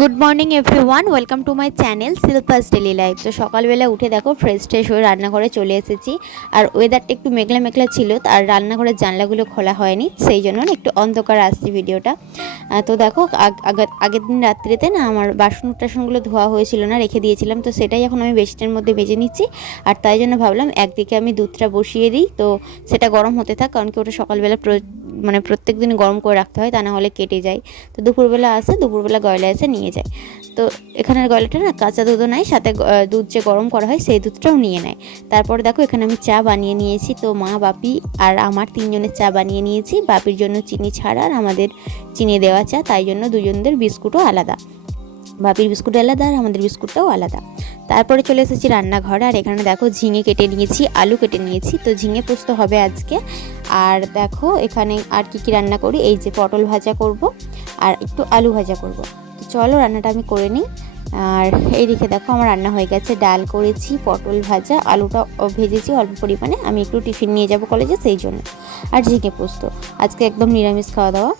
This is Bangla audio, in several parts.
Good morning every one welcome to my channel Shilpa's daily life তো সকালবেলা উঠে দেখো ফ্রেশ ট্রেশ হয়ে রান্নাঘরে চলে এসেছি। আর ওয়েদারটা একটু মেঘলা মেঘলা ছিল আর রান্নাঘরের জানলাগুলো খোলা হয়নি, সেই জন্য একটু অন্ধকার আসছে ভিডিওটা। তো দেখো, আগ- আগের দিন রাত্রিতে না আমার বাসন টাসনগুলো ধোয়া হয়েছিল না, রেখে দিয়েছিলাম, তো সেটাই এখন আমি বেসিনের মধ্যে ভেজে নিচ্ছি। আর তাই জন্য ভাবলাম, একদিকে আমি দুধটা বসিয়ে দিই, তো সেটা গরম হতে থাক, কারণ কি ওটা সকালবেলা মানে প্রত্যেক দিন গরম করে রাখতে হয়, তা না হলে কেটে যায়। তো দুপুরবেলা আসে, দুপুরবেলা গয়লা এসে নিয়ে যায়। তো এখানের গয়লাটা না কাঁচা দুধও নেয়, সাথে দুধ যে গরম করা হয় সেই দুধটাও নিয়ে নেয়। তারপরে দেখো এখানে আমি চা বানিয়ে নিয়েছি, তো মা, বাপি আর আমার তিনজনের চা বানিয়ে নিয়েছি। বাপির জন্য চিনি ছাড়া আর আমাদের চিনি দেওয়া চা, তাই জন্য দুজনদের বিস্কুটও আলাদা। বাপির বিস্কুট আলাদা আর আমাদের বিস্কুটটাও আলাদা। তারপরে চলে এসেছি রান্নাঘরে, আর এখানে দেখো ঝিঙে কেটে নিয়েছি, আলু কেটে নিয়েছি। তো ঝিঙে পোস্ত হবে আজকে। আর দেখো এখানে আর কি কি রান্না করি, এই যে পটল ভাজা করব আর একটু আলু ভাজা করব। তো চলো রান্নাটা আমি করে নিই। আর এই দিকে দেখো আমার রান্না হয়ে গেছে, ডাল করেছি, পটল ভাজা, আলুটা ভেজেছি অল্প পরিমাণে। আমি একটু টিফিন নিয়ে যাব কলেজে, সেই জন্য। আর ঝিঙে পোস্ত, আজকে একদম নিরামিষ খাওয়া দাওয়া।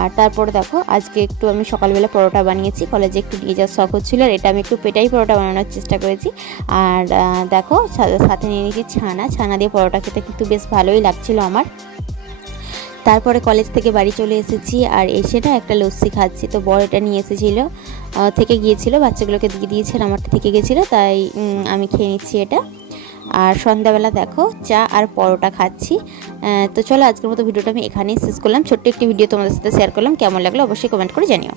আর তারপরে দেখো, আজকে একটু আমি সকালবেলা পরোটা বানিয়েছি, কলেজে একটু নিয়ে যাওয়ার শখ হচ্ছিল, আর এটা আমি একটু পেটাই পরোটা বানানোর চেষ্টা করেছি। আর দেখো, সাথে নিয়ে নিয়েছি ছানা ছানা দিয়ে পরোটা খেতে কিন্তু বেশ ভালোই লাগছিল আমার। তারপরে কলেজ থেকে বাড়ি চলে এসেছি, আর এসে না একটা লস্যি খাচ্ছি, তো বড় এটা নিয়ে এসেছিল থেকে গিয়েছিল, বাচ্চাগুলোকে দিয়ে দিয়েছে আমারটা থেকে গেছিল তাই আমি খেয়ে নিচ্ছি এটা। আর সন্ধ্যাবেলা দেখো চা আর পরোটা খাচ্ছি। তো চলো আজকের মতো ভিডিওটা আমি এখানেই শেষ করলাম। ছোট্ট একটি ভিডিও তোমাদের সাথে শেয়ার করলাম। কেমন লাগল অবশ্যই কমেন্ট করে জানিও।